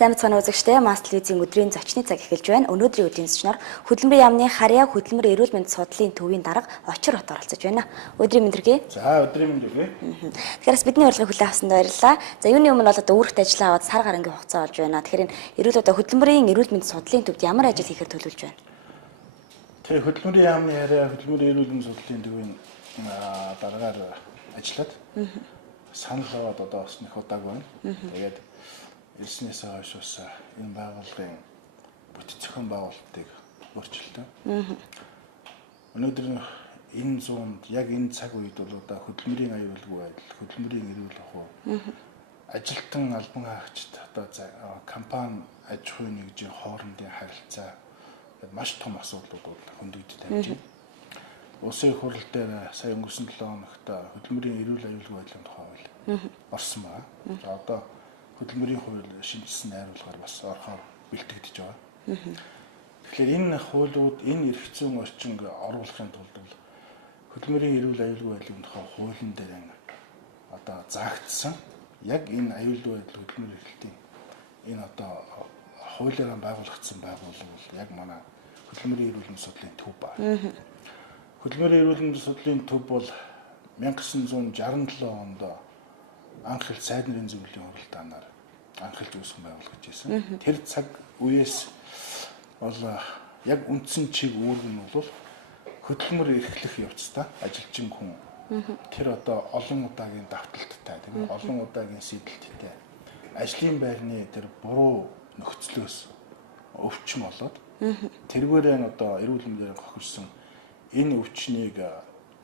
Сайн мэцхан үзэгчтэй Mass телевизийн өдрийн зочны цаг эхэлж байна. Өнөөдрийн өдрийн зочноор хөдөлмөрийн яамны харьяа хөдөлмөр эрүүл мэнд судлалын төвийн дарга Очир хот оролцож байна. Өдрийн мэнд хүргэе. За өдрийн мэнд хүргэе. Тэгэхээр бидний урилгыг хүлээн авсанд баярлалаа. За юуны өмнө бол одоо өөртөө ажиллаа аваад сар гарангийн хугацаа болж байна. Тэгэхээр энэ эрүүл одоо хөдөлмөрийн эрүүл мэнд судлалын төвд ямар ажил хийхээр төлөвлөж байна? Тэгээ хөдөлмөрийн яамны харьяа хөдөлмөрийн эрүүл мэнд судлалын төвийн дараагаар ажиллаад санал аваад одоо бас нэг удааг байна. Тэгээд ирснээс хойш бас энэ байгууллагын бүтэц зохион байгуулалтыг өөрчилсөн. Өнөөдөр энэ зуунд яг энэ цаг үед бол одоо хөдөлмөрийн аюулгүй байдал, хөдөлмөрийн эрүүл ухаан, ажилтан албан хаагчид одоо компани аж ахуйн нэгжийн хоорондын харилцаа маш том асуудлууд хөндөгдөж тавьж байна. Улсын их хурал дээр сая өнгөрсөн 7 хоногт хөдөлмөрийн эрүүл аюулгүй байдлын тухай хууль орсон байна. За одоо хөдөлмөрийн хууль шинжилсэн найруулгаар бас орохоор бэлтгэж байгаа. Тэгэхээр энэ хуулиуд энэ эрх зүйн орчинг оруулахын тулд хөдөлмөрийн эрүүл аюулгүй байдлын тухай хуулийн дээр одоо заагдсан яг энэ аюулгүй байдал хөдөлмөр эрхлэлтийн энэ одоо хуулиараа байгуулагдсан байгууллага бол яг манай хөдөлмөрийн эрүүл мэндийн судлалын төв ба. Хөдөлмөрийн эрүүл мэндийн судлалын төв бол 1967 онд анх ил сайд нарын зөвлөлийн хуралдаанаар анх илж үүсгэн байгуулагдаж байсан. Тэр цаг үеэс бол яг үндсэн чиг үүрэг нь бол хөдөлмөр эрхлэх явцдаа ажилчин хүн тэр одоо олон удаагийн давталттай тийм олон удаагийн сэтэлттэй ажлын байрны тэр буруу нөхцлөөс өвчин болоод тэргээрээ одоо эрүүл мэндээр хохирсон энэ өвчнийг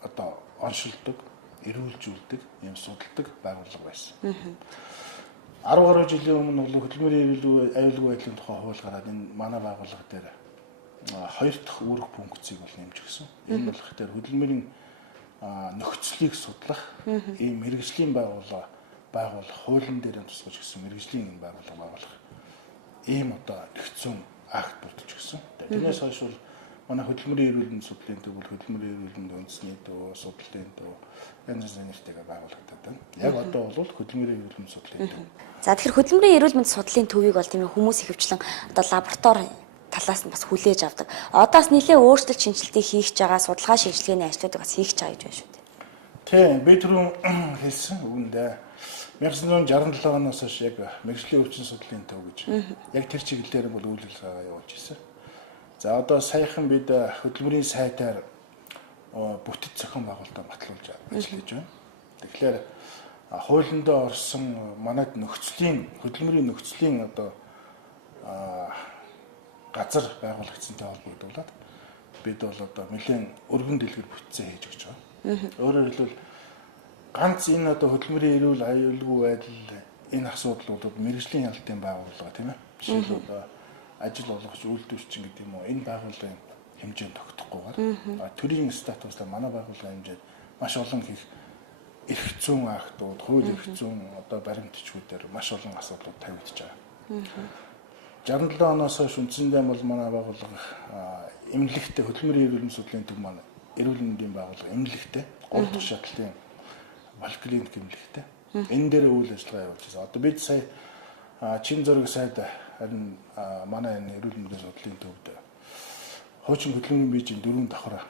одоо оншилдог, эрүүлжүүлдэг, юм судалдаг байгууллага байсан. 10 гаруй жилийн өмнө бол хөдөлмөрийн аюулгүй байдлын тухай хууль гараад энэ манай байгууллага дээр 2 дахь үүрэг функцийг бол нэмж өгсөн. Энэ болох дээр хөдөлмөрийн нөхцөлийг судлах ийм мэргэжлийн байгууллага хуулийн дээр тусгаж өгсөн мэргэжлийн байгууллага байгуулах ийм одоо эрх зүйн акт бүрдэж өгсөн. Тэрнээс хойш бол манай хөдөлмөрийн эрүүл мэндийн судлалын төв бол хөдөлмөрийн эрүүл мэндийн үндэсний төв, судлалын төв янз бүрийн нэртэйгээр байгуулагдаад байна. Яг одоо бол хөдөлмөрийн эрүүл мэндийн судлалын төв. За тэгэхээр хөдөлмөрийн эрүүл мэндийн судлалын төвийг бол тийм хүмүүс ихэвчлэн одоо лаборатори талаас нь бас хүлээж авдаг. Одоос нэлээд өөрчлөлт шинжилтийг хийж байгаа судалгаа шинжилгээний ажлуудыг бас хийж байгаа гэж байна шүү дээ. Тийм, би түрүүн хэлсэн үгэндээ 1967 оноос хойш яг мэргэжлийн өвчин судлалын төв гэж яг тэр чиглэлээр бол үйл ажиллагаа явуулж ирсэн. За одоо саяхан бид хөдөлмөрийн сайдаар бүтэц зохион байгуулалтаа батлуулж ажиллаж байна. Тэгэхээр хуулиндаа орсон манайд хөдөлмөрийн нөхцөлийн одоо газар байгуулагдсантай холбогдуулаад бид бол одоо нэлээд өргөн дэлгэр бүтцээ хийж өгч байгаа. Өөрөөр хэлбэл ганц энэ одоо хөдөлмөрийн эрүүл аюулгүй байдал энэ асуудлуудад мэргэжлийн ялалтын байгууллага тийм ээ. Жишээлбэл ажил олгогч үйлдвэрчин гэдэг юм уу энэ байгууллагын хэмжээнд тогтохгүйгээр төрийн статустай манай байгууллагын хэмжээд маш олон их эрх зүйн актууд, хууль эрх зүйн одоо баримтчгүүдээр маш олон асуудлууд тавигдж байгаа. 67 оноос хойш үндсэндээ бол манай байгууллага эмнэлэгтэй хөдөлмөрийн эрүүл мэндийн судлалын төв маань эрүүл мэндийн байгууллага эмнэлэгтэй 3 дахь шатлалын поликлиник эмнэлэгтэй энэ дээр үйл ажиллагаа явуулж байна. Одоо бид сая чин зураг сайд харин манай энэ эрүүл мэндийн судлалын төвд хуучин хөдөлмөрийн бийжийн 4 давхар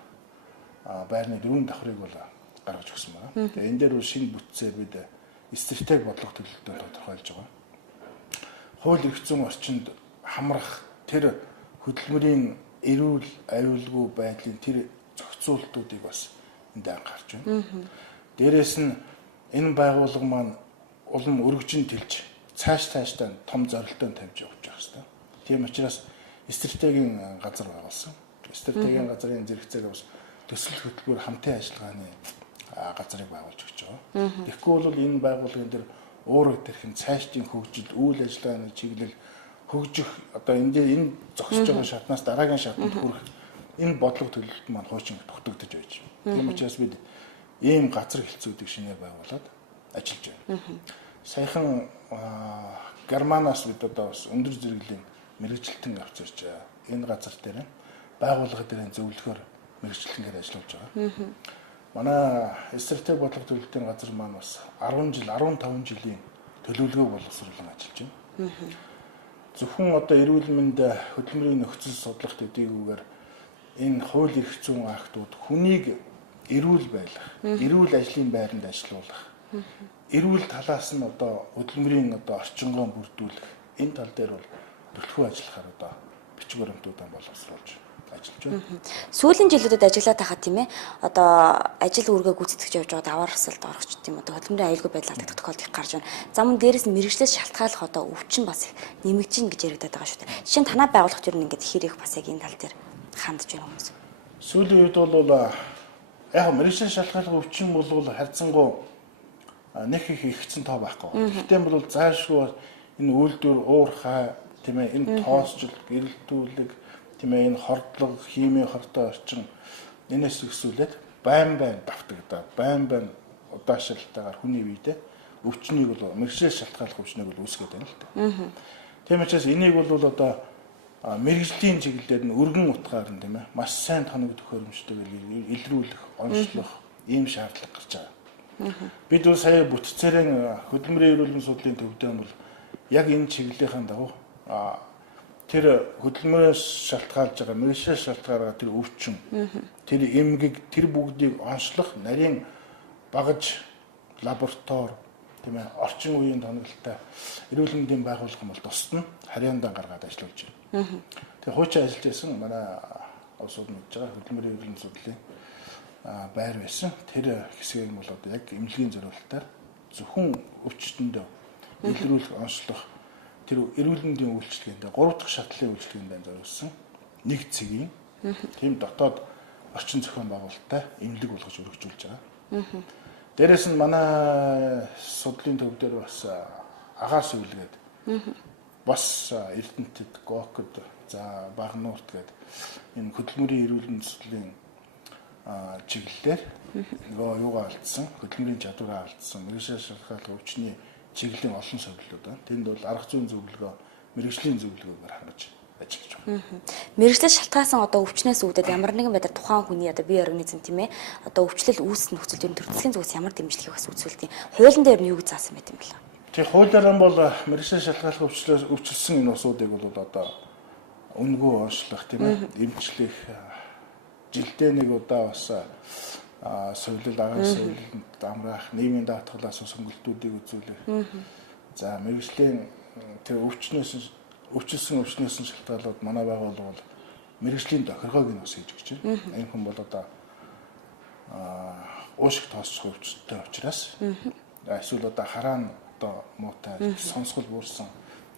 байрны 4 давхрыг бол гаргаж өгсөн байна. Тэгээ энэ дээр шинэ бүтцээр бид стратеги бодлого төлөвлөлтөнд тодорхойлж байгаа. Хууль эрх зүйн орчинд хамрах тэр хөдөлмөрийн эрүүл аюулгүй байдлын тэр зохицуултуудыг бас энд анхаарч байна. Дээрээс нь энэ байгууллага маань улам өргөжин тэлж цаашдаа том зорилтоо тавьж явж байгаа хэвээр. Тийм учраас стратегийн газар байгуулсан. Стратегийн газрын зэрэгцээг бас төсөл хөтөлбөр хамтын ажиллагааны газрыг байгуулж өгч байгаа. Тэгэхгүй бол энэ байгууллагын дээр өөрөө тэрхэн цаашдын хөгжил, үйл ажиллагааны чиглэл хөгжих одоо энэ зогсож байгаа шатнаас дараагийн шатанд хүрэх энэ бодлого төлөвлөлт маань хуучин тогтогдож байж байна. Тийм учраас бид ийм газар хэлцүүдийг шинээр байгуулад ажиллаж байна. Саяхан Германаас бид одоо бас өндөр зэрэглэлийн мэргэжилтэн авч ирж байгаа. Энэ газар дээр байгууллага дээр зөвлөхөр мэргэжилтэнгээр ажиллаж байгаа. Манай стратеги бодлого төлөвлөлтийн газар маань бас 15 жилийн төлөвлөгөө боловсруулан ажиллаж байна. зөвхөн одоо эрүүл мэнд хөдөлмөрийн нөхцөл судлах төдийгүйгээр энэ хууль эрх зүйн актууд хүнийг эрүүл байлгах, эрүүл ажлын байранд ажиллуулах, эрүүл талаас нь одоо хөдөлмөрийн одоо орчингоо бүрдүүлэх энэ тал дээр бол төлөвлөгөө ажиллахаар одоо бичиг баримтуудаа боловсруулж ажиллаж байна. Сүүлийн жилүүдэд ажиллаад байхад тийм ээ одоо ажил үүргээ гүйцэтгэж явж байгаа даваар хэсэлд орохч тийм одоо хөдөлмөрийн аюулгүй байдал алдагдах тохиолдол их гарч байна. За мөн дээрээс нь мэрэгчлээс шалтгааллах одоо өвчин бас нэмэгдэж гэж яригадаад байгаа шүү дээ. Жишээ нь танаа байгууллагч юу нэг хэрэг бас яг энэ тал дээр хандж байна хүмүүс. Сүүлийн үед бол яг мэрэгчлээс шалтгааллах өвчин бол харьцангуй нэг их ихсэн тоо байхгүй. Гэхдээ бол заашгүй энэ үйлдвэр уурхай тийм ээ энэ тоосчл гэрэлтүүлэг тийм ээ энэ хордлого химийн хортой орчин энэс ихсүүлээд байн давтагдаа байн удаашралтайгаар хүний биедээ өвчнийг бол мэрэгчлээс шалтгааллах өвчнийг бол үүсгэж байна л дээ. Тийм учраас энийг бол одоо мэрэгжлийн чиглэлээр нь өргөн утгаар нь тийм ээ маш сайн тоног төхөөрөмжтэйгээр илрүүлэх, онцлох ийм шаардлага гарч байгаа. Бид бол сая бүтцээрэн хөдөлмөрийн эрүүл мэндийн судлалын төвдөө бол яг энэ чиглэлийн дагуу тэр хөдөлмөрөөс шалтгаалж байгаа, мэрэгчлээс шалтгаалж байгаа тэр өвчин, тэр эмгэг, тэр бүгдийг онцлох нарийн багаж лаборатори тийм ээ орчин үеийн тоноглолтой эрүүл мэндийн байгууллага бол тусад нь харьяандаа гаргаад ажиллаж байна. Тэгээ хуучин ажиллаж байсан манай улсууд мэдж байгаа хөдөлмөрийн эрүүл мэндийн судлалын байр байсан. Тэр хэсгийг бол одоо яг эмнэлгийн зорилтоор зөвхөн өвчтөндөө илрүүлэх, онцлох тэр эрүүл мэндийн үйлчилгээнд 3 дахь шатлалын үйлчилгээнд зориулсан нэг цэгийн тийм дотоод орчин зохион байгуулалттай эмнэлэг болгож өргөжүүлж байгаа. Дээрээс нь манай судлалын төв дээр бас агаар сүлгээд бас Эрдэнэтэд, Гокод, за Багнуурт гээд энэ хөдөлмөрийн эрүүл мэндийн судлалын чиглэлээр нөгөө юугаа алдсан, хөдөлмөрийн чадвараа алдсан, мэрэгчлээс шалтгааллах өвчний чиглэлийн олон совилтууд байна. Тэнд бол арга зүйн зөвлөгөө, мэрэгжлийн зөвлөгөөгөөр хангаж ажиллаж байна. Мэрэгчлээс шалтгаалсан одоо өвчнөөс үүдээд ямар нэгэн байдлаар тухайн хүний одоо бие организм тийм ээ одоо өвчлөл үүсэх нөхцөл төр төрөлхтний зүгээс ямар дэмжлэг бас үзүүлдэг. Хуулийн дээр нь юу гэж заасан байт юм бэ? Тэгээ хуулиараа бол мэрэгчлээс шалтгааллах өвчлсөн энэ усуудыг бол одоо үнгүй онцлох тийм ээ эмчлэх жилдээ нэг удаа бас соёлол агаар соёлолд амраах нийгмийн даатгалаас сонголтуудыг үзүүлэх. За мэрэгжлийн тэр өвчлсөн өвчнөөс нь шалтгаалаад манай байгууллага бол мэрэгжлийн тохиргоог нь бас хийж өгч байна. Энэ хүн бол одоо уушиг тоосчих өвчтөй учраас эсвэл одоо хараан одоо муутай сонсгол буурсан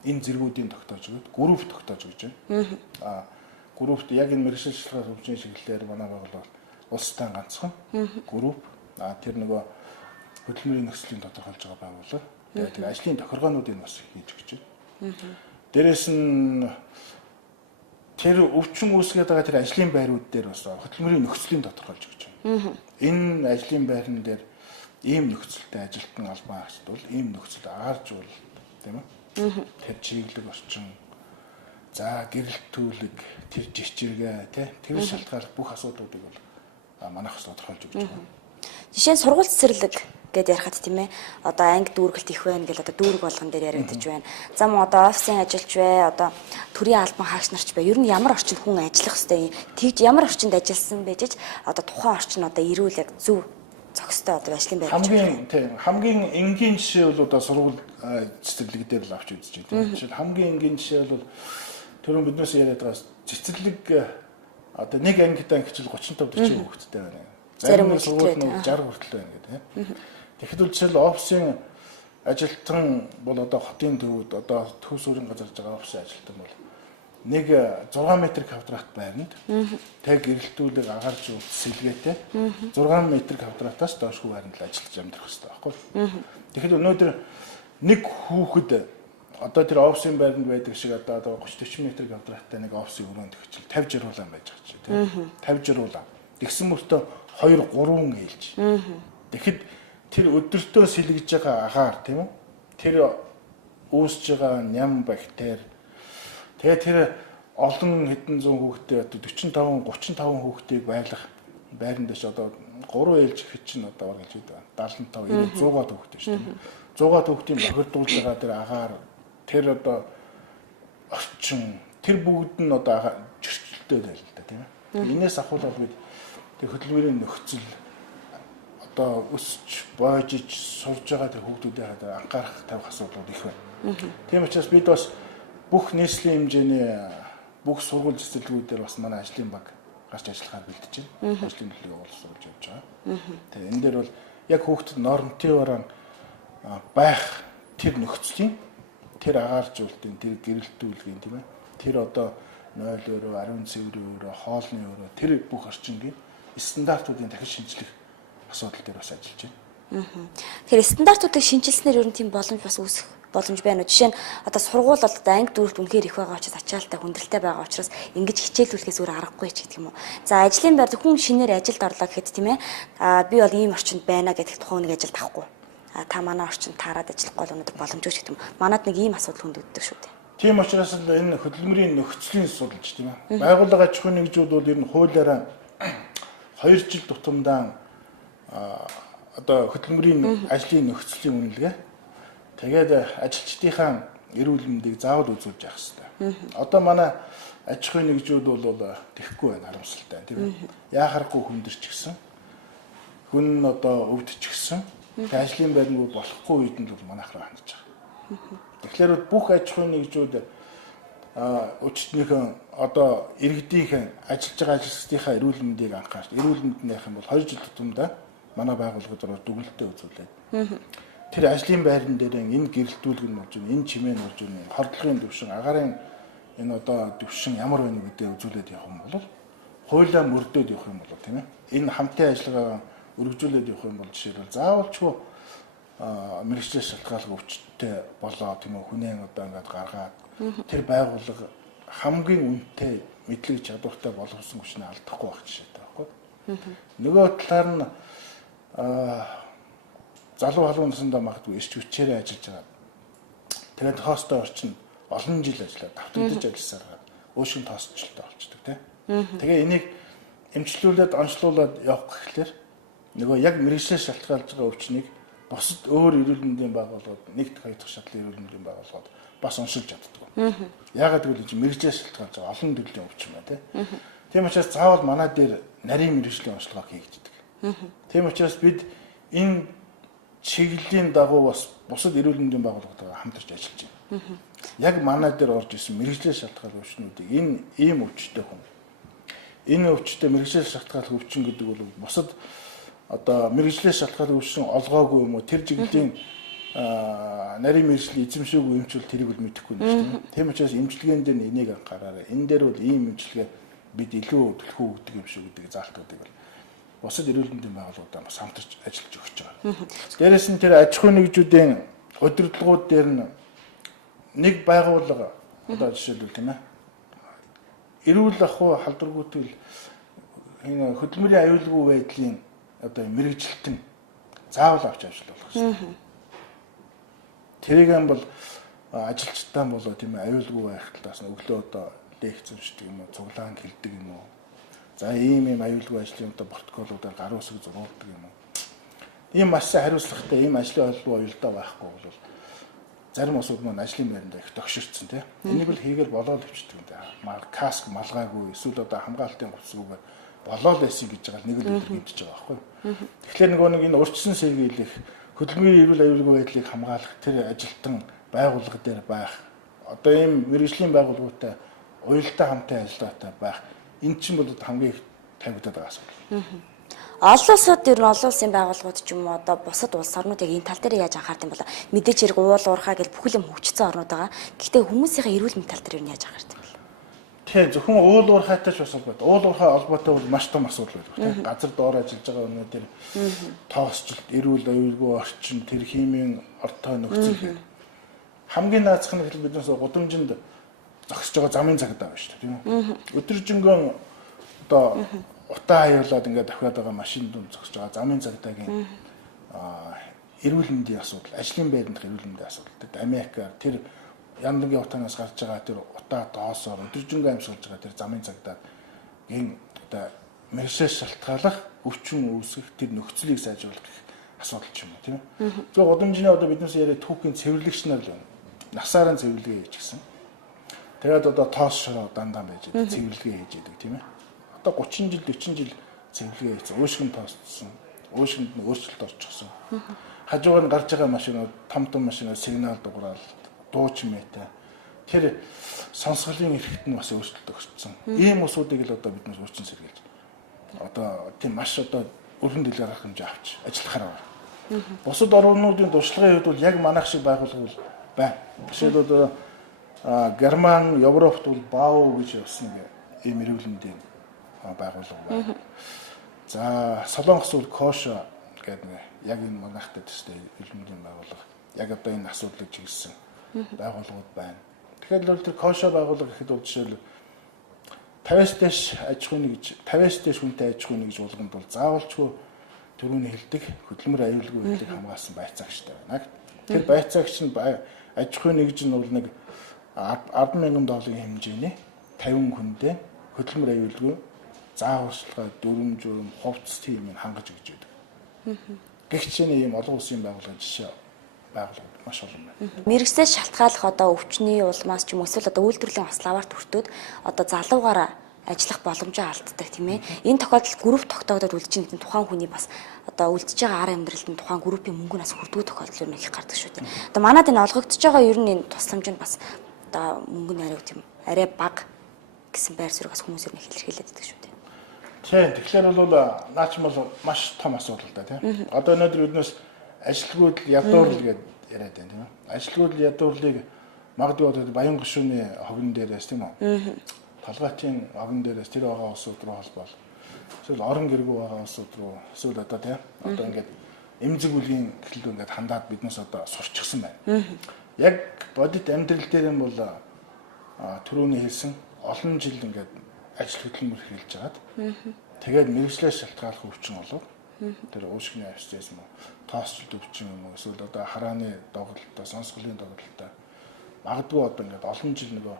энэ зэргүүдийн тогтоож өгöd групп тогтоож өгч байна. Группт яг энэ мэрэгжил шалтгааллах өвчний чиглэлээр манай байгууллага улстай ганцхан групп тэр нөгөө хөдөлмөрийн нөхцөлийн тодорхойлж байгаа байгууллага. Тэгээд тэр ажлын тохиргоонуудыг бас хийж өгч байна. Дээрээс нь тэр өвчин үүсгээд байгаа тэр ажлын байрууд дээр бас хөдөлмөрийн нөхцөлийн тодорхойлж өгч байна. Энэ ажлын байран дээр ийм нөхцөлтэй ажилтан албан хаагчд бол ийм нөхцөл агаарж бол тийм ээ. Тэр чиглэг орчин за гэрэлтүүлэг тэр жичиргээ тэр шалтгааллах бүх асуудлуудыг бол манайхс тодорхойлж өгч байгаа. Жишээ нь сургууль цэцэрлэг гэдээ ярихад тийм ээ одоо анги дүүргэлт их байна гэл одоо дүүрэг болгон дээр яригдчих байна. За мөн одоо офисын ажилч бай, одоо төрийн албан хаагч нарч бай. Ер нь ямар орчинд хүн ажиллах ёстой юм? Тэгж ямар орчинд ажилласан байж одоо тухайн орчин одоо эрүүл яг зөв зохистой одоо ажлын байр. Хамгийн энгийн жишээ бол одоо сургууль цэцэрлэг дээр л авч үзэж байна. Жишээл хамгийн энгийн жишээ бол түрүүн биднээс яриад байгаа цэцэрлэг одоо нэг ангид ангичл 35-40 хүүхэдтэй байна. Зарим сургууль нь 60 хүртэл байна гэдэг. Тэгэхэд бол жишээл офисын ажилтан бол одоо хотын төвд одоо төв суурин газарж байгаа офисын ажилтан бол нэг 6 м квадрат байранд тэг гэрэлтүүлэг агарч сэлгээтэй 6 м квадратаас доошгүй байранд л ажиллаж амьдрах хэрэгтэй байхгүй. Тэгэхээр өнөөдөр нэг хүүхэд одоо тэр офисын байранд байдаг шиг одоо 30-40 м квадраттай нэг офисын өрөөнд төгчл 50 60 байж байгаа ч тийм 50 60. Тэгсэн мөртөө 2 3 ээлж. Тэгэхэд тэр өдөртөө сэлгэж байгаа агаар тийм үү? Тэр үүсэж байгаа ням бактери тэгээ тэр олон хэдэн зуун хүүхдээ одоо 45 хүүхдийг байлгах байран дэш одоо 3 ээлж гэхэд чинь одоо бараг хэлж байгаа 75 100 хүүхдээ шүү дээ. 100 хүүхдийн бохирдуулж байгаа тэр агаар тэр одоо орчин тэр бүгд нь одоо зөрчилтэй байл л да тийм ээ. Энээс ахуулаад бид тэр хөдөлмөрийн нөхцөл одоо өсч боожж сурж байгаа тэр хүүхдүүдийн анхаарах тавих асуудлууд их байна. Тийм учраас бид бас бүх нийслэлийн хэмжээний бүх сургууль цэцэрлэгүүдээр бас манай ажлын баг гарч ажиллахаар бэлдэж байна. Ажлын төлөв боловсруулж явж байгаа. Тэгээ энэ дээр бол яг хүүхдэд нормативаар байх тэр нөхцөлийн тэр агаар зүйлтийн тэр гэрэлтүүлгийн тийм ээ. Тэр одоо 0 евро, 19 евро, хоолны евро тэр бүх орчингийн стандартуудын дахин шинжлэх асуудал дээр бас ажиллаж байна. Тэгэхээр стандартуудыг шинжилснээр ер нь тийм боломж бас үүсэх боломж байна уу? Жишээ нь одоо сургууль бол одоо анги дүүрэлт үнэхээр их байгаа учраас ачаалттай хүндрэлтэй байгаа учраас ингэж хичээлүүлэхээс өөр аргагүй ч гэдэг юм уу. За ажлын байр хүн шинээр ажилд орлоо гэхэд тийм ээ. Би бол ийм орчинд байна гэдэг тухайн нэг ажилд авахгүй. Та манай орчинд таарад ажиллахгүй бол өнөөдөр боломжгүй ч гэдэг юм. Манад нэг ийм асуудал хүндэгддэг шүү дээ. Тийм учраас л энэ хөдөлмөрийн нөхцөлийн судалж тийм ээ. Байгууллага аж ахуйн нэгжүүд бол ер нь хуулиараа 2 жил тутамдаа одоо хөдөлмөрийн ажлын нөхцөлийн үнэлгээ тэгээд ажилчдынхаа эрүүл мэндийг заавал үзүүлж явах хэрэгтэй. Одоо манай аж ахуйн нэгжүүд бол тэхгүй байна харамсалтай тийм ээ. Яахарахгүй хүндэрч гисэн. Хүн одоо өвдөж гисэн. Ажлын байрны болохгүй үед нь бол манайхраа хандж байгаа. Тэгэхээр бүх аж ахуйн нэгжүүд өчтнийхэн одоо иргэдийнхэн ажиллаж байгаа ажилчдынхаа эрүүл мэндийг анхаарч эрүүл мэндийн байх юм бол 2 жил тутамдаа манай байгууллагууд дүгнэлтээ үзүүлээд тэр ажлын байран дээр энэ гэрэлтүүлэг нь болж байна, энэ чимээ нь болж байна, хордлогын дэвшин, агаарын энэ одоо дэвшин ямар байна гэдээ үзүүлээд явах юм бол хуулиа мөрдөөд явах юм бол тийм ээ. Энэ хамтын ажиллагаа өргөжүүлээд явах юм бол жишээлбэл заавалчгүй мэргэжлийн шалтгаалга өвчтөй болоо тийм үү хүнээ одоо ингээд гаргаад тэр байгууллага хамгийн үнэтэй мэдлэг чадвартай боловсон хүчнээ алдахгүй байх жишээтэй байхгүй. Нөгөө талаар нь залуу халуун насндаа магадгүй ирч хүчээрээ ажиллаж байгаа. Тэгээд хоостой орчин олон жил ажиллаад давтагдж ажилласаар уушин тоосчлолтой болчдөг тийм. Тэгээ энийг эмчлүүлээд онцлуулад явах гэхлээр нөгөө яг мэргэжлээс шалтгаалж байгаа өвчнийг бусад өөр эрүүл мэндийн байгууллагууд нэг дахь хоёр дахь шатлын эрүүл мэндийн байгууллагууд бас уншилж чаддаг. Яагаад гэвэл мэргэжлээс шалтгаалж байгаа олон төрлийн өвчин байна тийм. Тийм учраас заавал манай дээр нарийн мэргэжлийн онцлогоо хийгддэг. Тийм учраас бид энэ чиглэлийн дагуу бас бусад эрүүл мэндийн байгууллагуудаа хамтарч ажиллаж байна. Яг манай дээр орж исэн мэргэжлээс шалтгаалж өвчнүүдийг энэ ийм өвчтэй хүн. Энэ өвчтэй мэргэжлээс шалтгаалж өвчин гэдэг бол бусад одоо мэргэжлээс шалтгаалж өвчин олгоогүй юм уу тэр чиглэлийн нарийн мэргэжлийн эзэмшээгүй эмчүүл тэрийг бол мэдэхгүй юм шүү дээ. Тийм учраас эмчилгээнд дээр энийг анхаараарай. Энэ дээр бол ийм эмчилгээ бид илүү төлхөө өгдөг юм шүү гэдэг заалтуудыг бол бусад эрүүл мэндийн байгууллагуудаа бас хамтарч ажиллаж өгч байгаа. Дээрээс нь тэр аж ахуйн нэгжүүдийн удирдлагууд дээр нь нэг байгууллага одоо жишээлбэл тийм ээ эрүүл ахуй халдваргүйтэл энэ хөдөлмөрийн аюулгүй байдлын одоо мэрэгжилтэн заавал авч ажиллах хэрэгтэй. Тэрийг юм бол ажилчтай болоо тийм ээ аюулгүй байх талаас нь өглөө одоо лекц уншдаг юм уу, цуглаан хэлдэг юм уу. За ийм аюулгүй ажлын одоо протоколуудаар гар үсэг зурулдаг юм уу. Ийм маш сайн хариуцлагатай ийм ажлын ойлголт уялдаа байхгүй бол зарим усуд маань ажлын байранд их тогширцсан тийм. Энийг л хийгээл болоод өвчтдөг юм да. Каск малгаагүй эсвэл одоо хамгаалтын хувцсгүйгээр болоод байсан гэж байгаа нэг л илэрхийлж байгаа байхгүй. Тэгэхээр нөгөө нэг энэ урьдчилан сэргийлэх хөдөлмөрийн эрүүл аюулгүй байдлыг хамгаалах тэр ажилтан байгууллага дээр байх одоо ийм мэргэжлийн байгууллагуудтай уялдаа хамтын ажиллагаатай байх энэ чинь бол хамгийн их тавигдаад байгаа асуудал. Олон улсууд ер нь олон улсын байгууллагууд ч юм уу одоо бусад улс орнууд яг энэ тал дээр яаж анхаард юм бол мэдээж хэрэг уул уурхаа гэж бүхэл юм хөгжсөн орнууд байгаа. Гэхдээ хүмүүсийн эрүүл мэндийн тал дээр ер нь яаж анхаард юм бол? Тийм зөвхөн уул уурхайтай ч бас холбоотой. Уул уурхай холбоотой бол маш том асуудал байдаг тийм. Газар доор ажиллаж байгаа хүмүүс дээр тоосчлт, эрүүл аюулгүй орчин, тэр химийн ортой нөхцөл хамгийн наацх нь биднээс гудамжинд зогсож байгаа замын цагдаа байна шүү дээ тийм үү. Өдөржингөө одоо утаа хаяулаад ингээд давхиад байгаа машин дунд зогсож байгаа замын цагдаагийн эрүүл мэндийн асуудал, ажлын байранд эрүүл мэндийн асуудал. Америкаар тэр яндангийн утаанаас гарч байгаа тэр утаа доосоор өдөржингөө амьсгалж байгаа тэр замын цагдаа энэ одоо мэргэжлээс шалтгаалах өвчин үүсгэх тэр нөхцөлийг сайжруулах асуудал ч юм уу тийм үү. Тэгэхээр гудамжны одоо биднээс яриад түүхийн цэвэрлэгч нар л байна. Насаараа цэвэрлэгээ хийчихсэн. Тэгээд одоо тоос дандаа байж байгаа. Цэвэрлэгээ хийж идэг тийм ээ. Одоо 30 жил 40 жил цэвэрлэгээ хийсэн. Уушгин тоосцсон. Уушгинд нь өөрчлөлт орчихсон. Хажуугаар нь гарч байгаа машинууд том машинууд сигнал дугаараар дуу чимээтэй. Тэр сонсголын эффект нь бас өөрчлөлт өгсөн. Ийм усуудыг л одоо бид нөөц өөрчн сэргийлж. Одоо тийм маш одоо өргөн дэлгэр арга хэмжээ авч ажиллахаар байна. Бусад орнуудын туршлагын хувьд бол яг манайх шиг байгууллага байна. Жишээлбэл Герман, Европт бол БАУ гэж явсан ийм эрүүлэндийн байгууллага байна. За Солонгос бол Кошо гэдэг яг энэ манайхтай төстэй эрүүлэндийн байгууллага. Яг одоо энэ асуудлыг чиглэсэн байгууллагууд байна. Тэгэхээр л тэр Кошо байгууллага гэхэд бол жишээлбэл 50-аас дээш аж ахуйн гэж 50-аас дээш хүнтэй аж ахуйн гэж болгонд бол заавалчгүй түрүүний хэлдэг хөдөлмөр аюулгүй байдлыг хамгаалсан байцаагчтай байна. Тэр байцаагч нь аж ахуйн нэгж нь бол нэг $10,000 хэмжээний 50 хүндээ хөдөлмөр аюулгүй зааварчилгаа дүрм журм хувцс тийм нь хангаж өгч байдаг. Гэгчний ийм олон улсын байгууллагын жишээ байгууллагууд маш олон байна. Мэргэсээс шалтгааллах одоо өвчний улмаас ч юм уу эсвэл одоо үйлдвэрлэлийн ославаар төртөөд одоо залуугаараа ажиллах боломжоо алддаг тийм ээ. Энэ тохиолдолд групп тогтоогдоод үлдэж байгаа тухайн хүний бас одоо үлдэж байгаа ар амьдралд нь тухайн группийн мөнгөнөөс хүрдгүү тохиолдол юу нэг их гардаг шүү дээ. Одоо манад энэ олгогдож байгаа ер нь энэ тусламж нь бас одоо мөнгө нь арай тийм арай бага гэсэн байр суурийг бас хүмүүсээр нэг илэрхийлээд байдаг шүү дээ. Тийм. Тэгэхээр бол наач бол маш том асуудал да тийм. Одоо өнөөдөр биднээс ажилтгууд ядуурлал гэдээ яриад байна тийм ээ. Ажилтгууд ядуурлыг магадгүй одоо Баян гишүүний хогон дээрээс тийм үү. Толгойчийн хогон дээрээс тэр байгаа улсууд руу холбоол. Эсвэл орон гэргүй байгаа улсууд руу эсвэл одоо тийм одоо ингээд эмзэг үлийн гэхэл ингээд хандаад биднээс одоо сурчсан байна. Яг бодит амьдрал дээр нь бол түрүүний хэлсэн олон жил ингээд ажил хөдөлмөр хийлж хагаад тэгээд мэргэжлээс шалтгааллах өвчин болов. Тэр уушгины авсцээс нь тоосчлт өвчин юм уу эсвэл одоо харааны доголдолтой, сонсголын доголдолтой магадгүй одоо ингээд олон жил нөгөө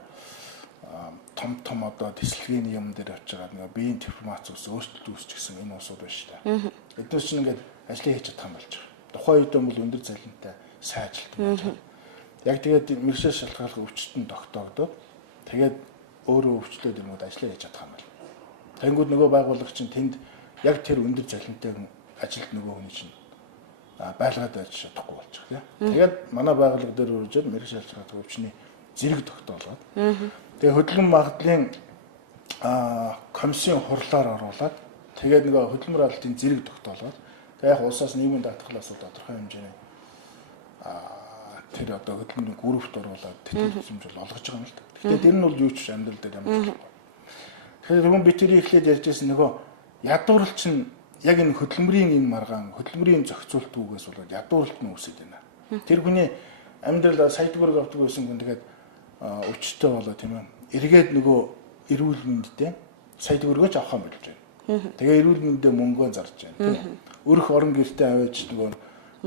том одоо тэсэлгээний юм дээр авч байгаа нөгөө биеийн деформац ус өөрчлөлт үүсчихсэн энэ усууд байна шүү дээ. Эдгээр чинь ингээд ажлыг хийж чадах юм болж байгаа. Тухайн үед бол өндөр цалинтай сайн ажилтдаг болж байгаа. Яг тэгээд мэргэжлээс шалтгааллах өвчтөнд тогтоогдоод тэгээд өөрөө өвчлөөд юмуд ажиллаа хийж чадах юм байна. Тэнгүүд нөгөө байгууллага чинь тэнд яг тэр өндөр цалинтай ажилт нөгөө хүний чинь байлгаад байж чадахгүй болж байгаа тийм. Тэгээд манай байгууллага дээр үржээд мэргэж шалтгааллах өвчний зэрэг тогтоолоод тэгээд хөдөлгөөн магадлалын комиссийн хурлаар оруулаад тэгээд нөгөө хөдөлмөр албатын зэрэг тогтоолоод тэгээд яг улсаас нийгмийн даатгалаас тодорхой хэмжээний тэр одоо хөдөлмөрийн группт оруулаад тэтгэл тусламж бол олгож байгаа юм л та. Тэгэхээр тэр нь бол юу ч амьдрал дээр ямар ч. Тэгэхээр зөвхөн би тэрийг эхлээд ярьжсэн нөгөө ядуурл чинь яг энэ хөдөлмөрийн энэ маргаан хөдөлмөрийн зохицуулт үгээс болоод ядууралт нь үүсэж байна. Тэр хүний амьдрал сая төгрөг авдаг байсан хүн тэгээд өвчтөй болоо тийм ээ. Эргээд нөгөө эрүүл мэндэд сая төгрөгөө ч авах юм болж байна. Тэгээ эрүүл мэндэд мөнгөө зарж байна тийм ээ. Өрх орон гэртээ аваач нөгөө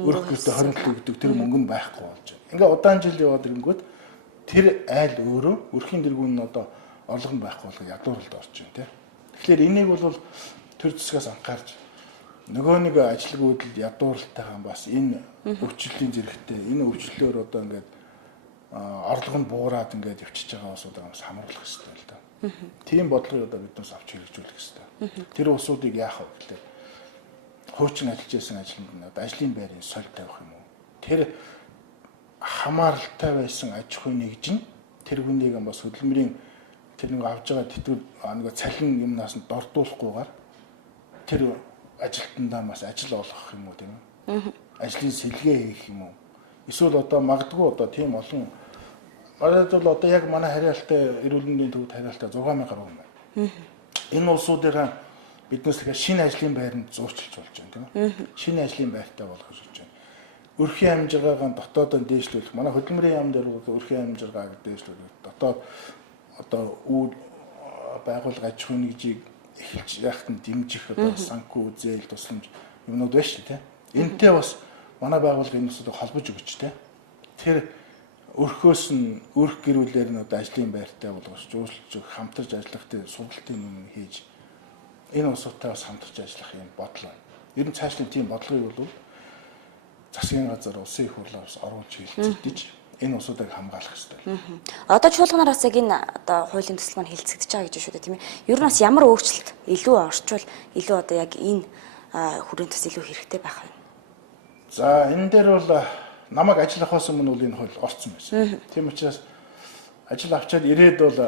өрх гэртээ 20 гэдэг тэр мөнгө нь байхгүй болж байна. Ингээ удаан жил яваад ирэнгүүт тэр айл өөрөө өрхийн дэргүүн нь одоо орлого байхгүй болго ядууралд орж байна тийм. Тэгэхээр энийг бол төр зэсгээс анхаарч нөгөө нэг ажилгүйдэл ядууралтайхан бас энэ өвчлөлийн зэрэгтэй энэ өвчлөлөөр одоо ингээд орлого нь буураад ингээд явчихж байгаа усуудаа бас хамруулах хэрэгтэй л да. Тийм бодлогыг одоо биднээс авч хэрэгжүүлэх хэрэгтэй. Тэр усуудыг яах вэ гэхлээр хуучин ажиллаж байсан ажилтнууд нь одоо ажлын байрын соль тавих юм уу? Тэр хамааралтай байсан аж ахуй нэгж нь тэр хүнийг бас хөдөлмөрийн тэр нэг авж байгаа тэтгэл нэг цалин юмнаас нь дордуулахгүйгээр тэр ажилтнаа бас ажил олгох юм уу тийм үү? Ажлын сэлгээ хийх юм уу? Эсвэл одоо магадгүй одоо тийм олон манайд бол одоо яг манай хариалтай эрүүл мэндийн төвд хариалтай 6,000 гаруй юм байна. Энэ улсуудаараа биднээс дахиад шинэ ажлын байранд зурчилж болж байна тийм үү? Шинэ ажлын байртай болгож болж байна. Өрхийн амжиргааг дотоодоо дээшлүүлэх. Манай хөдөлмөрийн яам дээр өрхийн амжиргааг дээшлүүлэх. Дотоод одоо үйл байгууллага аж ахуйн нэгжийг эхэлж яахт нь дэмжих одоо санхүү зээл тусламж юмнууд байна шүү дээ. Энтэй бас манай байгууллага энэ усуудыг холбож өгч дээ. Тэр өрхөөс нь өрх гэрүүлээр нь одоо ажлын байртай болгож жуулчж хамтарч ажиллах тэр сургалтын юм хийж энэ усуудтай бас хамтарч ажиллах юм бодлоо. Ер нь цаашлын тийм бодлогыг бол засгийн газар улсын их хурлаас оруулж хэлцэгдэж энэ усуудыг хамгаалах хэрэгтэй. Одоо чуулганаар бас яг энэ одоо хуулийн төсөл маань хилцэгдэж байгаа гэж шүү дээ тийм ээ. Ер нь бас ямар өөрчлөлт илүү орчвол илүү одоо яг энэ хүрээнд төс илүү хэрэгтэй байх вэ? За энэ дээр бол намайг ажил авахаас өмнө бол энэ хууль орцсон байсан. Тийм учраас ажил авчаад ирээд бол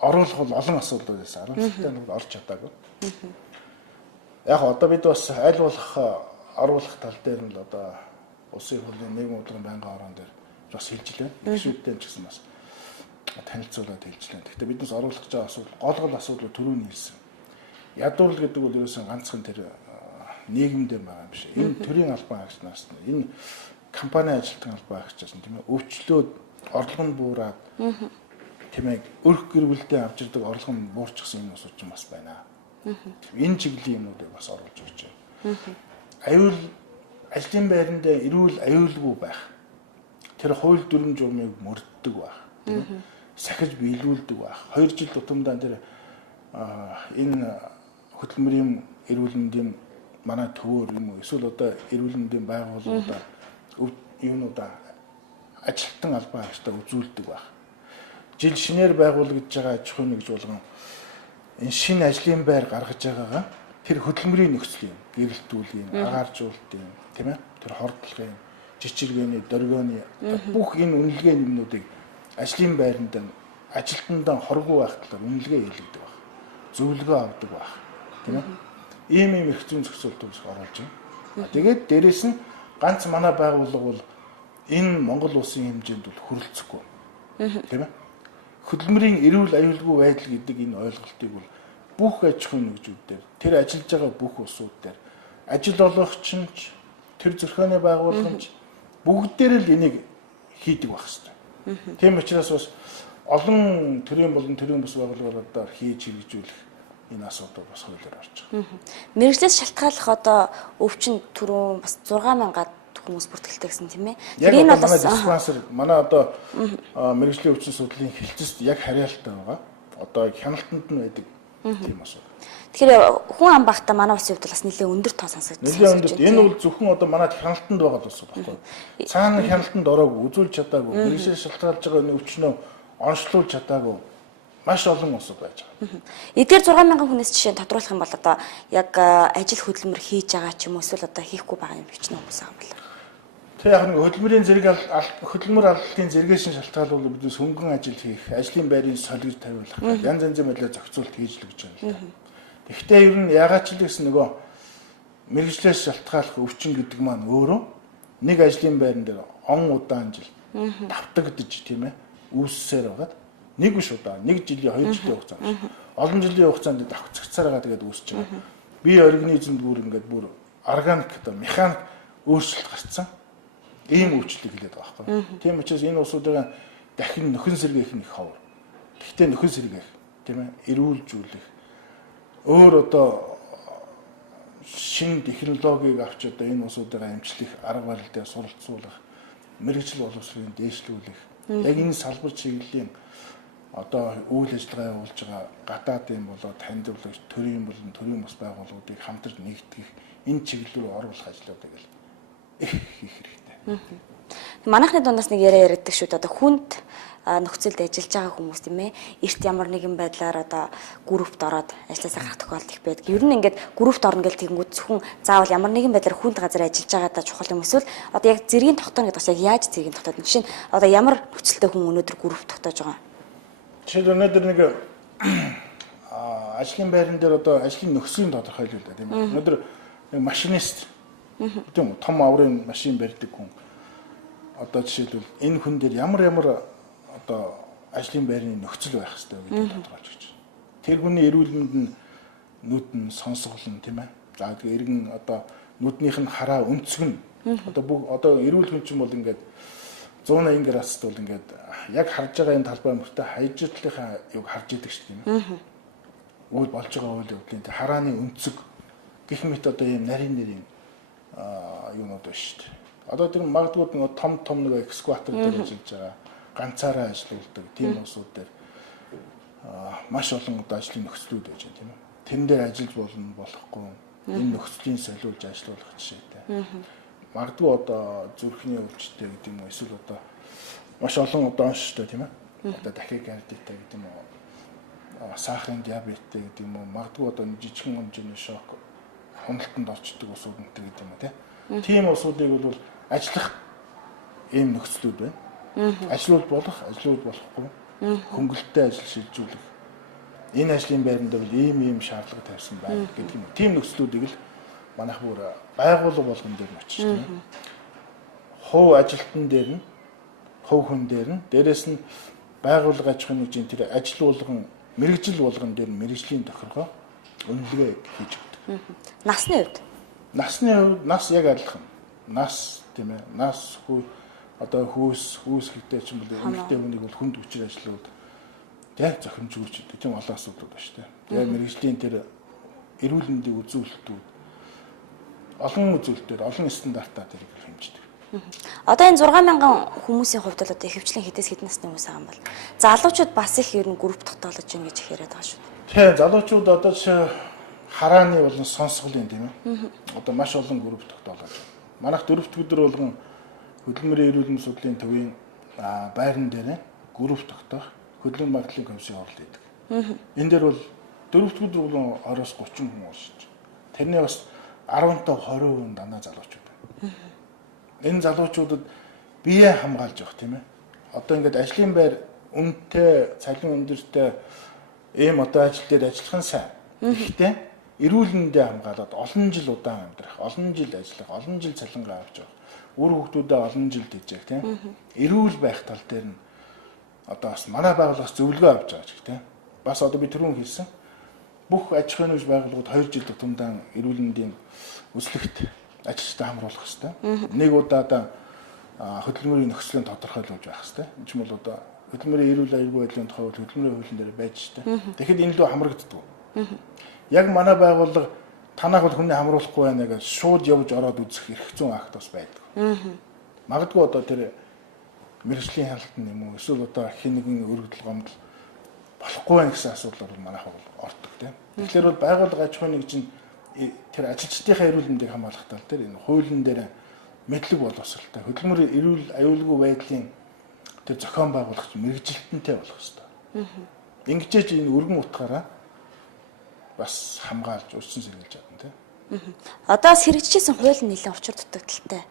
оруулах бол олон асуудал байсан. Оруулалттай нь орж чадаагүй. Яг одоо бид бас аль болох оруулах тал дээр нь л одоо улсын хурлын нийгмийн удирдлагын байнгын орон дээр бас хэлж лээ. Гишүүдтэй ч гэсэн бас танилцуулаад хэлж лээ. Гэхдээ биднээс оруулах гэж байгаа асуудал гол асуудал түрүүний хэлсэн. Ядуурл гэдэг бол ерөөсөн ганцхан тэр нийгэмдээ байгаа юм биш. Энэ төрийн албан хаагчнаас энэ компани ажилтан албан хаагчаас тийм ээ өвчлөөд орлого нь буураад тийм ээ өрх гэр бүлдээ авч ирдэг орлого нь буурчихсан энэ усууд ч бас байна. Энэ чиглэлийн юмнуудыг бас оруулж өгч байна. Аюул ажлын байранд эрүүл аюулгүй байх. Тэр хууль дүрм журмыг мөрддөг байх. Тийм ээ сахиж биелүүлдэг байх. 2 жил тутамдаа тэр энэ хөтөлмөрийн эрүүл мэндийн манай төвөр юм уу эсвэл одоо эрүүл мэндийн байгууллагуудаа юунуудаа ажилтан албан хаагчтай үзүүлдэг байх. Жил шинээр байгуулагдж байгаа аж ахуйн нэгж болгон энэ шинэ ажлын байр гаргаж байгаагаа тэр хөтөлмөрийн нөхцөл юм гэрэлтүүлгийн агааржуулалтын тийм ээ тэр хордлогын жичиргээний дөргөөний бүх энэ үнэлгээ юмнуудыг ажлын байранд ажилтнаа хоргүй байх талаар үнэлгээ хийлгдэг байх. Зөвлөгөө авдаг байх. Тийм ээ. Ийм их зүйн зохицуултууд оруулж байна. Тэгээд дээрэс нь ганц манай байгууллага бол энэ Монгол улсын хэмжээнд бол хүрэлцэхгүй. Тийм ээ. Хөдөлмөрийн эрүүл аюулгүй байдал гэдэг энэ ойлголтыг бол бүх аж ахуйн нэгжүүдээр тэр ажиллаж байгаа бүх улсууд дээр ажил олгогч нь тэр зөрхөөний байгууллагч бүгдээр л энийг хийдэг байх хэрэгтэй. Тийм учраас бас олон төрийн болон төрийн бус байгууллагуудаар хийж хэрэгжүүлэх энэ асуудал бас хуулиар орж байгаа. Мэргэжлээс шалтгааллах одоо өвчин түрүүн бас 6000-аад хүмүүс бүртгэлтэй гэсэн тийм ээ. Яг энэ бол диспансер манай одоо мэргэжлийн өвчин судлалын хилцэст яг харьяалтай байгаа. Одоо хяналтанд нь байдаг тийм асуудал. Тэгэхээр хүн ам багтаа манай улсын хувьд бас нэлээд өндөр тоо сонсогдсон. Нэлээд өндөр. Энэ бол зөвхөн одоо манай хяналтанд байгаа л ус байхгүй. Цаана хяналтанд ороогүй, үзүүлж чадаагүй, мэргэжлээс шалтгаалж байгаа энэ өвчнөө онцлуулж чадаагүй маш олон ус байж байгаа. Эдгээр 6000 хүнээс жишээ тодруулах юм бол одоо яг ажил хөдөлмөр хийж байгаа ч юм уу эсвэл одоо хийхгүй байгаа юм бичнэ хүмүүс байгаа юм байна. Тэг яг нэг хөдөлмөрийн зэрэг хөдөлмөр албалтын зэрэгээс шалтгаалуулж биднес хөнгөн ажил хийх, ажлын байрыг солигж тавиулах, янз янзын байдлаар зохицуулт хийж л гэж байна. Гэхдээ ер нь ягаад ч л гэсэн нөгөө мэргэжлээс шалтгааллах өвчин гэдэг маань өөрөө нэг ажлын байран дээр он удаан жил давтагдж тийм ээ үүссээр байгаад нэг биш удаа нэг жилийн 2 жилийн хугацаанд олон жилийн хугацаанд давхцагцаар байгаа тэгээд үүсэж байгаа. Бие организмд бүр ингээд бүр органик одоо механик өөрчлөлт гарцсан. Ийм өвчлөлийг хэлээд байгаа байхгүй. Тийм учраас энэ усуудыг дахин нөхөн сэргээх нь их ховор. Гэхдээ нөхөн сэргээх тийм ээ эрүүлжүүлэх өөр одоо шинэ технологиг авч одоо энэ усуудыг амжилтлах арга барил дээр суралцуулах мэргэжил боловсролын дээшлүүлэх яг энэ салбар чиглэлийн одоо үйл ажиллагаа явуулж байгаа гадаадын болоод танилцуулагч төрийн болон төрийн бус байгууллагуудыг хамтарч нэгтгэх энэ чиглэл рүү оруулах ажлуудыг л хийх хэрэгтэй. Манайхны дундаас нэг яриа ярьдаг шүү дээ. Одоо хүнд нөхцөлд ажиллаж байгаа хүмүүс тийм ээ. Эрт ямар нэгэн байдлаар одоо группт ороод ажилласаа гарах тохиолдол их байдаг. Ер нь ингээд группт орно гэж тэгэнгүүт зөвхөн заавал ямар нэгэн байдлаар хүнд газар ажиллаж байгаадаа чухал юм эсвэл одоо яг зэргийн тогтооно гэдэг бас яг яаж зэргийн тогтоод. Жишээ нь одоо ямар нөхцөлтэй хүн өнөөдөр группт тогтоож байгаа юм. Жишээ нь өнөөдөр нэг ажлын байран дээр одоо ажлын нөхцөлийн тодорхойлол л тийм ээ. Өнөөдөр нэг машинист тийм том аврын машин барьдаг хүн одоо жишээлбэл энэ хүн дээр ямар одоо ажлын байрны нөхцөл байх хэрэгтэй гэдэг тодорхойлж өгч байна. Тэр хүний эрүүл мэнд нүдэн сонсголон тийм ээ. За тэгээ иргэн одоо нүднийх нь хараа өнцөг нь одоо эрүүл хүнчин бол ингээд 180 градуст бол ингээд яг харж байгаа энэ талбай мөртөө хайжтлынхаа юг харж идэг шүү дээ тийм ээ. Үйл болж байгаа үйл явдлын харааны өнцөг гэх мэт одоо ийм нарийн юунууд байна шүү дээ. Одоо тэр магадгүй нэг том нэг экскаватор дээр ажиллаж байгаа ганцаараа ажилладаг тийм усууд дээр маш олон одоо ажлын нөхцлүүд байж байна тийм үү. Тэрэн дээр ажиллаж болохгүй энэ нөхцөлийн солиулж ажиллах жишээтэй. Магадгүй одоо зүрхний өвчтэй гэдэг юм уу эсвэл одоо маш олон одоо онцтой тийм ээ. Одоо тахикардитай гэдэг юм уу? Сахарын диабеттэй гэдэг юм уу? Магадгүй одоо жижигхэн хэмжээний шок хөндлөлтөнд орчдөг усууд гэдэг юм уу тийм. Тийм усуудыг бол ажиллах ийм нөхцлүүд байна. Ажлууд болох, ажлууд болохгүй. Хөнгөлөлттэй ажил шилжүүлэх. Энэ ажлын байранд бол ийм шаардлага тавьсан байна гэдэг юм. Тийм нөхцлүүдийг л манайх бүр байгууллага болгон дээр нь очиж тийм. Хувь ажилтан дээр нь, хувь хүн дээр нь, дээрэс нь байгууллага аж ахуйн нэгжийн тэр ажил болгон, мэрэгжил болгон дээр мэрэгжлийн тохиргоо үнэлгээ хийж өгдөг. Насны хувьд? Насны хувьд нас яг адилхан. Нас тийм ээ. Нас хүү одоо хүйсгэгтэй ч юм бол эмэгтэй хүнийг бол хүнд хүчээр ажиллаад яг зохимжгүйч гэдэг тийм олон асуудал байна шүү дээ. Тэгээд мэрэгжлийн тэр эрүүл мэндийг үзүүлэлтүүд олон үзүүлэлтээр олон стандартаар тэрийг хэмждэг. Одоо энэ 6,000 хүмүүсийн хувьд бол одоо ихэвчлэн хэдээс хэд насны хүмүүс байгаа юм бол залуучууд бас их ер нь групп тогтоолож байна гэж яриад байгаа шүү дээ. Тийм залуучууд одоо жишээ харааны болон сонсголын тийм ээ. Одоо маш олон групп тогтоолож байна. Манайх 4-р өдөр болгон хөдөлмөрийн эрүүл мэндийн судлалын төвийн байран дээр групп тогтоох хөдөлмөр багтлын комиссийн оролт хийдэг. Энэ дээр бол 4-р өдөр болгон 20-оос 30 хүн орж байна. Тэрний бас 15-20% дандаа залуучууд байна. Энэ залуучуудад бие хамгаалж явах тийм ээ. Одоо ингээд ажлын байр үнэтэй, цалин өндөртэй ийм одоо ажил дээр ажиллах нь сайн. Гэхдээ эрүүл мэндээ хамгаалаад олон жил удаан амьдрах, олон жил ажиллах, олон жил цалингаа авч явах, үр хүүхдүүдэд олон жил дижээх тийм. Эрүүл байх тал дээр нь одоо бас манай байгууллагаас зөвлөгөө авч байгаа ч тийм. Бас одоо би түрүүн хэлсэн бүх аж ахуйн нэгж байгууллагууд 2 жил тутамдаа эрүүл мэндийн үзлэгт ажилчтай хамруулах хэрэгтэй. Нэг удаа хөдөлмөрийн нөхцөлийг тодорхойлуулж байх хэрэгтэй. Энэ ч бол одоо хөдөлмөрийн эрүүл аюулгүй байдлын тухай хөдөлмөрийн хуулийн дээр байж штэ. Тэгэхэд энэ лөө хамрагддаг. Яг манай байгууллага танах бол хүний хамруулахгүй байна гэж шууд явж ороод үзэх эрх зүйн акт бас байдаг. Магадгүй одоо тэр мэрэгжлийн хяналтын юм уу эсвэл одоо хин нэгэн өргөдөл гомдол болохгүй байх гэсэн асуудал бол манайх бол ордог тийм. Тэгэхээр бол байгууллага аж ахуйн нэгж тэр ажилчдынхаа эрүүл мэндийг хамгаалах тал дээр энэ хуулийн дээр мэдлэг боловсралтай хөдөлмөрийн эрүүл аюулгүй байдлын тэр зохион байгуулагч мэрэгжилтэнтэй болох хэрэгтэй. Ингэжээч энэ өргөн утгаараа бас хамгаалж урьдчилан сэргийлж чадна тийм. Одоо сэргижижсэн хууль нь нэлээд учир дутагдaltaй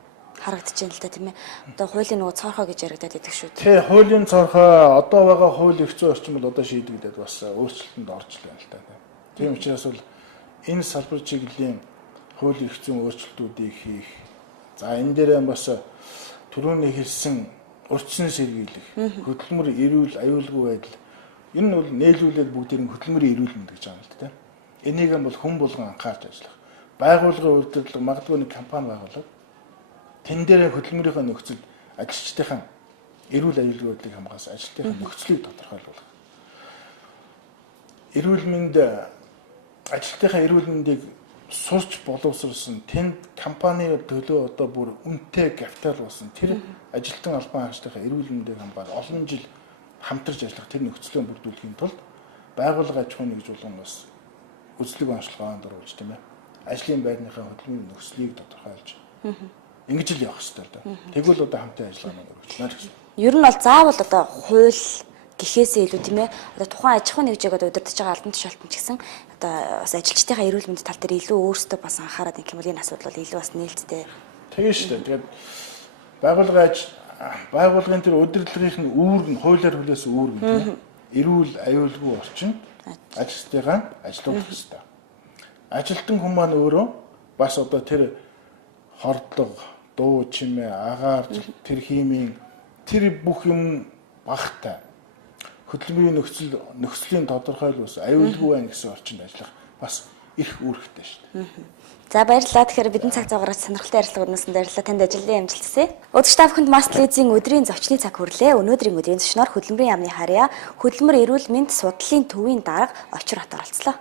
харагдаж байна л да тийм ээ. Одоо хуулийн нөгөө цорхоо гэж яригадаад идэг шүү дээ. Тий, хуулийн цорхоо одоо байгаа хууль эрх зүйн орчин бол одоо шийдэгдээд бас өөрчлөлтөнд орж байна л да тийм. Тийм учраас бол энэ салбар чиглэлийн хуулийн эрх зүйн өөрчлөлтүүдийг хийх. За энэ дээр бас түрүүний хэлсэн урьдчилан сэргийлэх, хөдөлмөр эрүүл аюулгүй байдал энэ нь бол нээлүүлээд бүгдийг хөдөлмөрийн эрүүл мэнд гэж байгаа юм л тийм. Энийг бол хүн болгон анхаарч ажиллах. Байгууллагын үйлдвэрлэл магадгүй нэг компани байгуулах. Тэн дээр хөдөлмөрийнхөө нөхцөл ажилчдынхаа эрүүл аюулгүй байдлыг хамгаалж ажилтныхаа нөхцөлийг тодорхойлуулах. Эрүүл мэнд ажилтныхаа эрүүл мэндийг сурч боловсруулсан тэнд компани төлөө одоо бүр үнэтэй капитал болсон тэр ажилтан албан хаагчдынхаа эрүүл мэндийг хамгаалж олон жил хамтарч ажиллах тэр нөхцөлөө бүрдүүлэхийн тулд байгууллага аж ахуйн нэгж болгон бас үзлэг онцлогоонд оруулж тийм ээ. Ажлын байрныхаа хөдөлмөрийн нөхцөлийг тодорхойлж. Ингэж л явах хэрэгтэй л да. Тэгвэл одоо хамтын ажиллагааны өргөжлөнө гэсэн. Ер нь бол заавал одоо хууль гэхээсээ илүү тийм ээ. Одоо тухайн аж ахуйн нэгжийг одоо удирдах байгаа албан тушаалтан ч гэсэн одоо бас ажилчдынхаа эрүүл мэндийн тал дээр илүү өөрсдөө бас анхаарат ингэх юм бол энэ асуудал бол илүү бас нээлттэй. Тэгээ шүү дээ. Тэгээд байгууллагын тэр удирдлагын үүрэг нь хуулиар хүлээсэн үүрэг нь тийм эрүүл аюулгүй орчин ажилчдыгаа ажиллуулах хэрэгтэй. Ажилтан хүмүүс маань өөрөө бас одоо тэр хордлого, дуу чимээ, агаар, тэр химийн тэр бүх юм багтай хөдөлмөрийн нөхцөлийн тодорхойлуулс аюулгүй байна гэсэн орчинд ажиллах бас их үүрэгтэй шүү дээ. За баярлалаа. Тэгэхээр бидний цаг цагаараа сонирхолтой ярилцлага өрнөсөн баярлалаа. Танд ажлын амжилт хүсье. Өдөрт та бүхэнд Мастлизийн өдрийн зочны цаг хүрлээ. Өнөөдрийн өдрийн зочноор хөдөлмөрийн яамны харьяа хөдөлмөр эрүүл мэнд судлалын төвийн дарга Очир хот оролцлоо.